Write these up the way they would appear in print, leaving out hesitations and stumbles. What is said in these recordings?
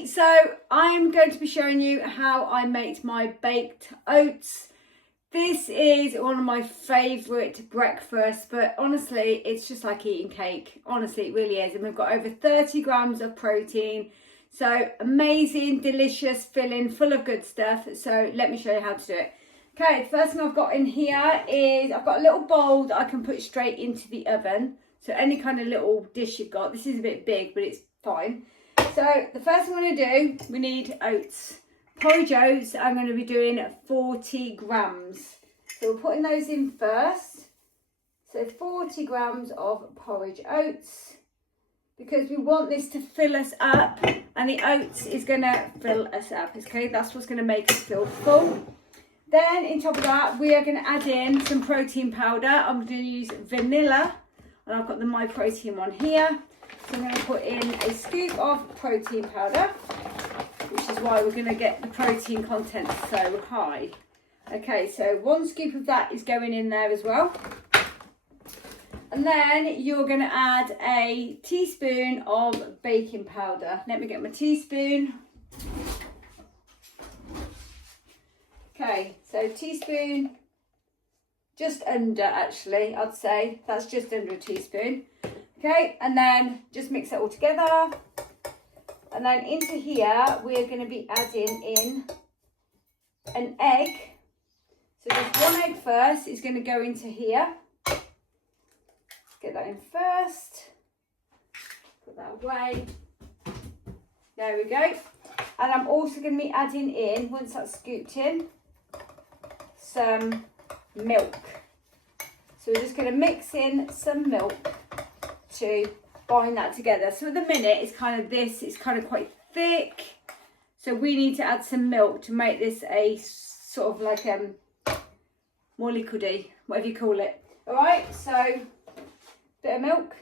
Hi, so I am going to be showing you how I make my baked oats. This is one of my favourite breakfasts, but honestly, it's just like eating cake. Honestly, it really is. And we've got over 30 grams of protein. So amazing, delicious, filling, full of good stuff. So let me show you how to do it. Okay, the first thing I've got in here is I've got a little bowl that I can put straight into the oven. So any kind of little dish you've got. This is a bit big, but it's fine. So the first thing I'm going to do, we need oats. Porridge oats, I'm going to be doing 40 grams. So we're putting those in first. So 40 grams of porridge oats. Because we want this to fill us up. And the oats is going to fill us up. Okay, that's what's going to make us feel full. Then on top of that, we are going to add in some protein powder. I'm going to use vanilla. And I've got the My Protein one here. So I'm going to put in a scoop of protein powder, which is why we're going to get the protein content so high. Okay, so 1 scoop of that is going in there as well. And then you're going to add a teaspoon of baking powder. Let me get my teaspoon. Okay, so teaspoon, just under actually, I'd say. That's just under a teaspoon. Okay, and then just mix it all together. And then into here, we're going to be adding in an egg. So just 1 egg first is going to go into here. Get that in first. Put that away. There we go. And I'm also going to be adding in, once that's scooped in, some milk. So we're just going to mix in some milk to bind that together. So at the minute it's kind of this, it's kind of quite thick, so we need to add some milk to make this a sort of like more liquidy, whatever you call it. All right, so bit of milk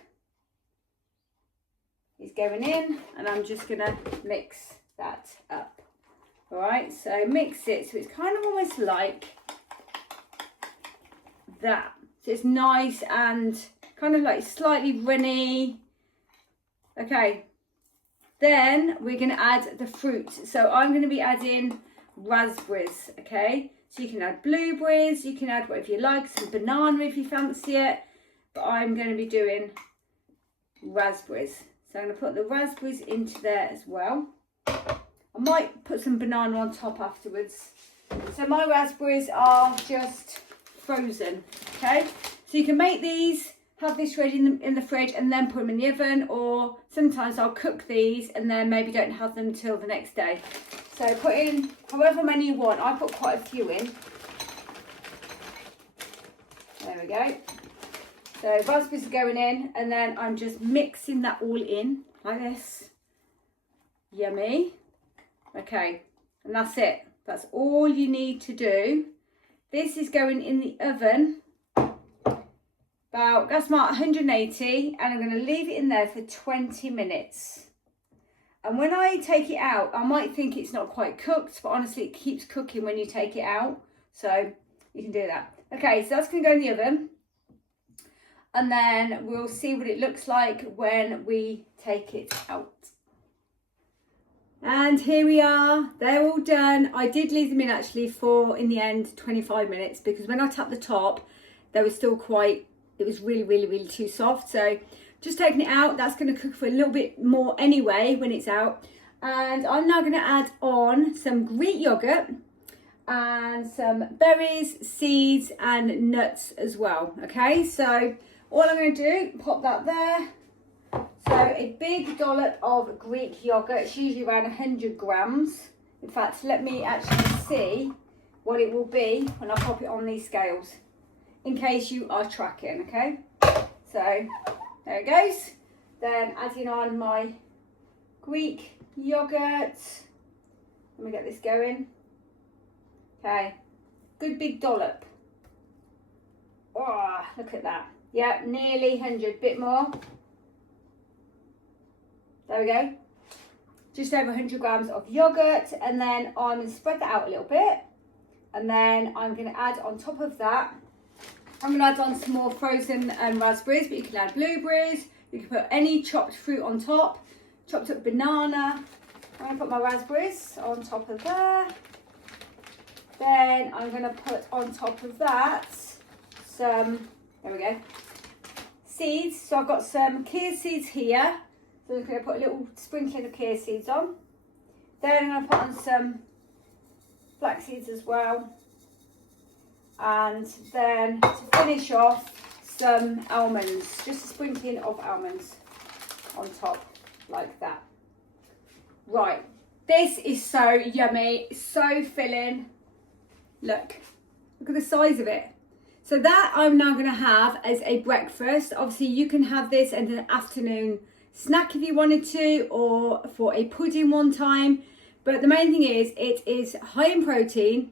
is going in and I'm just gonna mix that up. All right, so mix it so it's kind of almost like that, so it's nice and kind of like slightly runny. Okay, then we're going to add the fruit. So I'm going to be adding raspberries, okay? So you can add blueberries, you can add whatever you like, some banana if you fancy it. But I'm going to be doing raspberries. So I'm going to put the raspberries into there as well. I might put some banana on top afterwards. So my raspberries are just frozen, okay? So you can make these, have this ready in the fridge and then put them in the oven, or sometimes I'll cook these and then maybe don't have them till the next day. So put in however many you want. I put quite a few in. There we go. So raspberries are going in and then I'm just mixing that all in like this. Yummy. Okay, and that's it. That's all you need to do. This is going in the oven. About gas mark 180, and I'm going to leave it in there for 20 minutes. And when I take it out, I might think it's not quite cooked, but honestly it keeps cooking when you take it out, so you can do that. Okay, so that's going to go in the oven, and then we'll see what it looks like when we take it out. And here we are, they're all done. I did leave them in actually for, in the end, 25 minutes, because when I tapped the top, they were still quite, it was really too soft. So just taking it out, that's going to cook for a little bit more anyway when it's out. And I'm now going to add on some Greek yogurt and some berries, seeds and nuts as well. Okay, so all I'm going to do, pop that there. So a big dollop of Greek yogurt, it's usually around 100 grams. In fact, let me actually see what it will be when I pop it on these scales, in case you are tracking, okay? So there it goes. Then adding on my Greek yogurt. Let me get this going. Okay, good big dollop. Oh, look at that. Yeah, nearly 100, bit more. There we go. Just over 100 grams of yogurt, and then I'm going to spread that out a little bit. And then I'm going to add on top of that, I'm going to add on some more frozen raspberries, but you can add blueberries. You can put any chopped fruit on top, chopped up banana, I'm going to put my raspberries on top of there. Then I'm going to put on top of that some, there we go, seeds. So I've got some chia seeds here. So I'm going to put a little sprinkling of chia seeds on. Then I'm going to put on some flax seeds as well. And then to finish off, some almonds. Just a sprinkling of almonds on top, like that. Right, this is so yummy, so filling. Look at the size of it. So that I'm now going to have as a breakfast. Obviously you can have this as an afternoon snack if you wanted to, or for a pudding one time. But the main thing is, it is high in protein,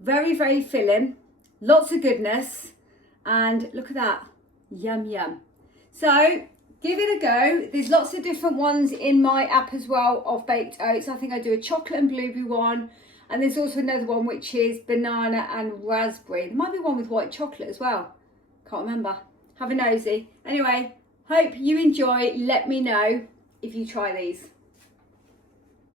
very, very filling, lots of goodness, and look at that, yum, yum. So give it a go. There's lots of different ones in my app as well of baked oats. I think I do a chocolate and blueberry one. And there's also another one which is banana and raspberry. There might be one with white chocolate as well. Can't remember. Have a nosy. Anyway, hope you enjoy. Let me know if you try these.